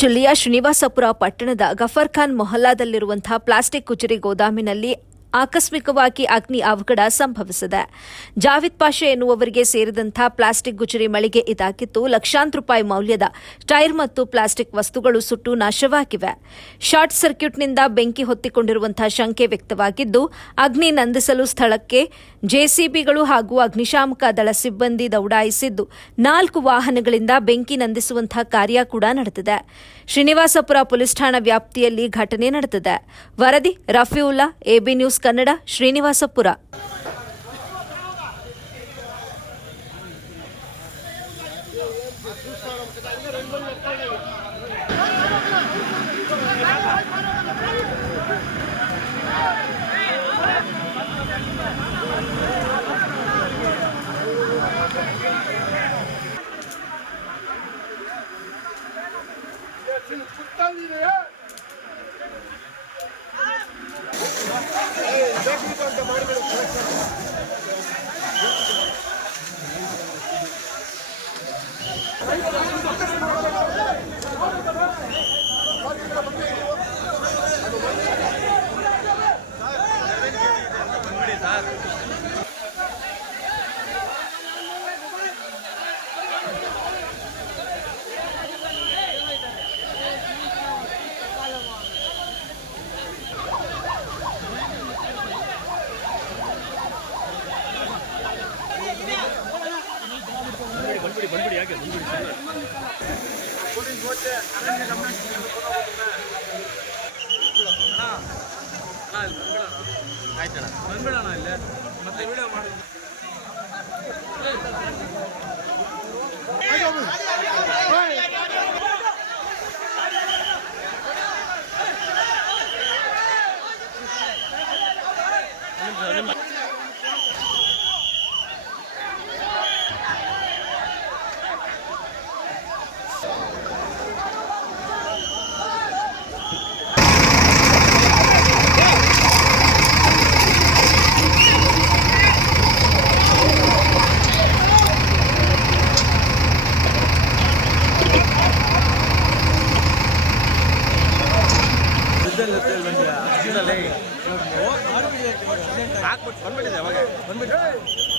ಜಿಲ್ಲೆಯ ಶ್ರೀನಿವಾಸಪುರ ಪಟ್ಟಣದ Ghaffar Khan ಮೊಹಲ್ಲಾದಲ್ಲಿರುವಂತಹ plastic ಕುಚರಿ ಗೋದಾಮಿನಲ್ಲಿ ಆಕಸ್ಮಿಕವಾಗಿ ಅಗ್ನಿ ಅವಘಡ ಸಂಭವಿಸಿದೆ. ಜಾವಿದ್ ಪಾಷಾ ಎನ್ನುವವರಿಗೆ ಸೇರಿದಂತಹ ಪ್ಲಾಸ್ಟಿಕ್ ಗುಜರಿ ಮಳಿಗೆ ಇದಾಗಿದ್ದು, ಲಕ್ಷಾಂತರ ರೂಪಾಯಿ ಮೌಲ್ಯದ ಟೈರ್ ಮತ್ತು ಪ್ಲಾಸ್ಟಿಕ್ ವಸ್ತುಗಳು ಸುಟ್ಟು ನಾಶವಾಗಿವೆ. ಶಾರ್ಟ್ ಸರ್ಕ್ಯೂಟ್ನಿಂದ ಬೆಂಕಿ ಹೊತ್ತಿಕೊಂಡಿರುವಂತಹ ಶಂಕೆ ವ್ಯಕ್ತವಾಗಿದ್ದು, ಅಗ್ನಿ ನಂದಿಸಲು ಸ್ಥಳಕ್ಕೆ ಜೆಸಿಬಿಗಳು ಹಾಗೂ ಅಗ್ನಿಶಾಮಕ ದಳ ಸಿಬ್ಬಂದಿ ದೌಡಾಯಿಸಿದ್ದು, 4 ವಾಹನಗಳಿಂದ ಬೆಂಕಿ ನಂದಿಸುವಂತಹ ಕಾರ್ಯ ಕೂಡ ನಡೆದಿದೆ. ಶ್ರೀನಿವಾಸಪುರ ಪೊಲೀಸ್ ಠಾಣಾ ವ್ಯಾಪ್ತಿಯಲ್ಲಿ ಘಟನೆ ನಡೆದಿದೆ. ವರದಿ ರಫೀವುಲ್ಲಾ, ಎಬಿ ನ್ಯೂಸ್ ಕನ್ನಡ, ಶ್ರೀನಿವಾಸಪುರ. ಬಂದ್ಬಿಡಿ ಯಾಕೆ ಬಂದ್ಬಿಡಿ ಆಯ್ತಣ್ಣ ಬಂದ್ಬಿಡೋಣ ಇಲ್ಲೇ ಮತ್ತೆ ವಿಡಿಯೋ ಮಾಡಿ ಹಾಕ್ಬಿಟ್ಟು ಬಂದ್ಬಿಟ್ಟಿದೆ ಅವಾಗ ಬಂದ್ಬಿಟ್ಟು